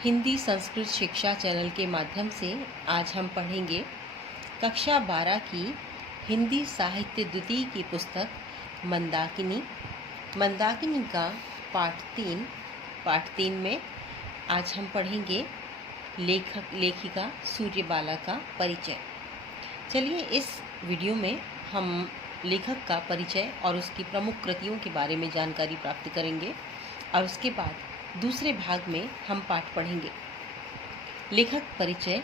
हिंदी संस्कृत शिक्षा चैनल के माध्यम से आज हम पढ़ेंगे कक्षा 12 की हिंदी साहित्य द्वितीय की पुस्तक मंदाकिनी। मंदाकिनी का पाठ 3 में आज हम पढ़ेंगे लेखिका सूर्यबाला का परिचय। चलिए इस वीडियो में हम लेखक का परिचय और उसकी प्रमुख कृतियों के बारे में जानकारी प्राप्त करेंगे और उसके बाद दूसरे भाग में हम पाठ पढ़ेंगे। लेखक परिचय।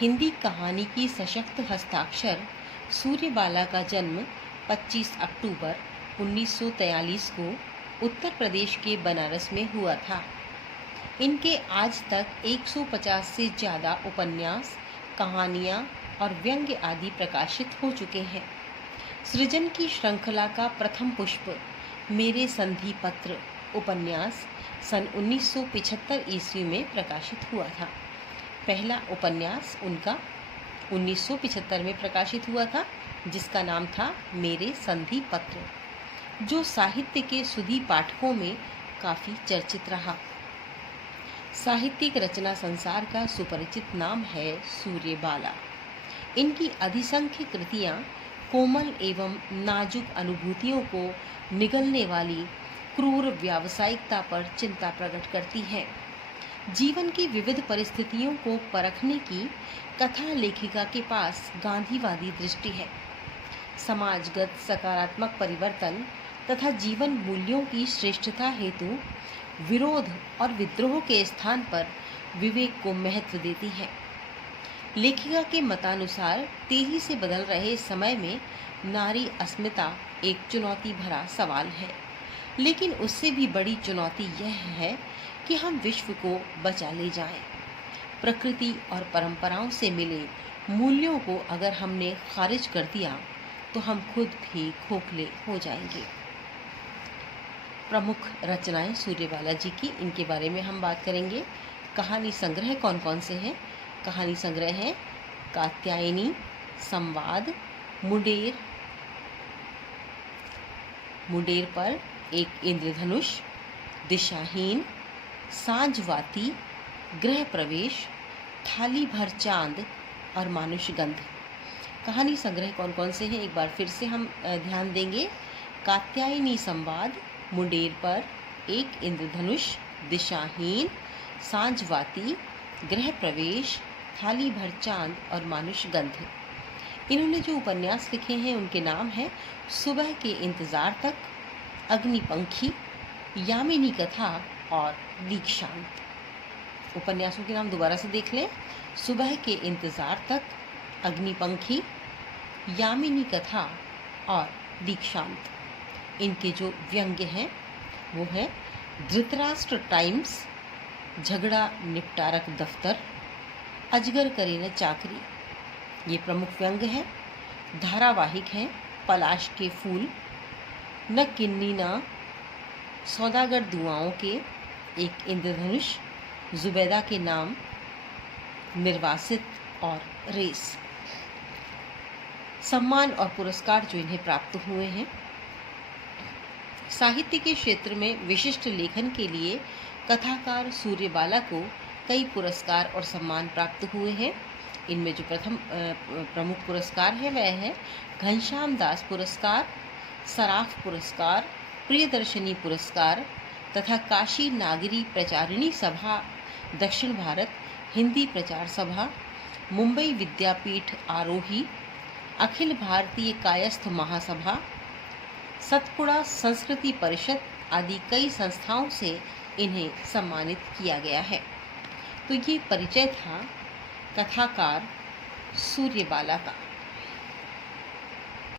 हिंदी कहानी की सशक्त हस्ताक्षर सूर्यबाला का जन्म 25 अक्टूबर 1943 को उत्तर प्रदेश के बनारस में हुआ था। इनके आज तक 150 से ज़्यादा उपन्यास, कहानियाँ और व्यंग्य आदि प्रकाशित हो चुके हैं। सृजन की श्रृंखला का प्रथम पुष्प मेरे संधि पत्र उपन्यास सन 1975 ईस्वी में प्रकाशित हुआ था। पहला उपन्यास उनका 1975 में प्रकाशित हुआ था, जिसका नाम था मेरे संधि पत्र, जो साहित्य के सुधी पाठकों में काफ़ी चर्चित रहा। साहित्यिक रचना संसार का सुपरिचित नाम है सूर्यबाला। इनकी अधिसंख्य कृतियाँ कोमल एवं नाजुक अनुभूतियों को निगलने वाली क्रूर व्यावसायिकता पर चिंता प्रकट करती है। जीवन की विविध परिस्थितियों को परखने की कथा लेखिका के पास गांधीवादी दृष्टि है। समाजगत सकारात्मक परिवर्तन तथा जीवन मूल्यों की श्रेष्ठता हेतु विरोध और विद्रोह के स्थान पर विवेक को महत्व देती है। लेखिका के मतानुसार तेजी से बदल रहे समय में नारी अस्मिता एक चुनौती भरा सवाल है, लेकिन उससे भी बड़ी चुनौती यह है कि हम विश्व को बचा ले जाएं। प्रकृति और परंपराओं से मिले मूल्यों को अगर हमने खारिज कर दिया तो हम खुद भी खोखले हो जाएंगे। प्रमुख रचनाएं सूर्यबाला जी की, इनके बारे में हम बात करेंगे। कहानी संग्रह कौन कौन से हैं? कहानी संग्रह है कात्यायनी, संवाद, मुंडेर पर एक इंद्रधनुष, दिशाहीन, सांझवाती, गृह प्रवेश, थाली भर चांद और मानुषगंध। कहानी संग्रह कौन कौन से हैं एक बार फिर से हम ध्यान देंगे। कात्यायनी संवाद, मुंडेर पर एक इंद्रधनुष, दिशाहीन, सांझवाती, गृह प्रवेश, थाली भर चांद और मानुषगंध। इन्होंने जो उपन्यास लिखे हैं उनके नाम हैं सुबह के इंतज़ार तक, अग्निपंखी, यामिनी कथा और दीक्षांत। उपन्यासों के नाम दोबारा से देख लें। सुबह के इंतज़ार तक, अग्निपंखी, यामिनी कथा और दीक्षांत। इनके जो व्यंग्य हैं वो है धृतराष्ट्र टाइम्स, झगड़ा निपटारक दफ्तर, अजगर करे न चाकरी, ये प्रमुख व्यंग्य हैं। धारावाहिक हैं पलाश के फूल, न किन्नी ना, सौदागर दुआओं के, एक इंद्रधनुष, जुबैदा के नाम, निर्वासित और रेस। सम्मान और पुरस्कार जो इन्हें प्राप्त हुए हैं। साहित्य के क्षेत्र में विशिष्ट लेखन के लिए कथाकार सूर्यबाला को कई पुरस्कार और सम्मान प्राप्त हुए हैं। इनमें जो प्रथम प्रमुख पुरस्कार है वह है घनश्याम दास पुरस्कार, सराफ पुरस्कार, प्रियदर्शनी पुरस्कार तथा काशी नागरी प्रचारिणी सभा, दक्षिण भारत हिंदी प्रचार सभा, मुंबई विद्यापीठ आरोही, अखिल भारतीय कायस्थ महासभा, सतपुड़ा संस्कृति परिषद आदि कई संस्थाओं से इन्हें सम्मानित किया गया है। तो ये परिचय था कथाकार सूर्यबाला का।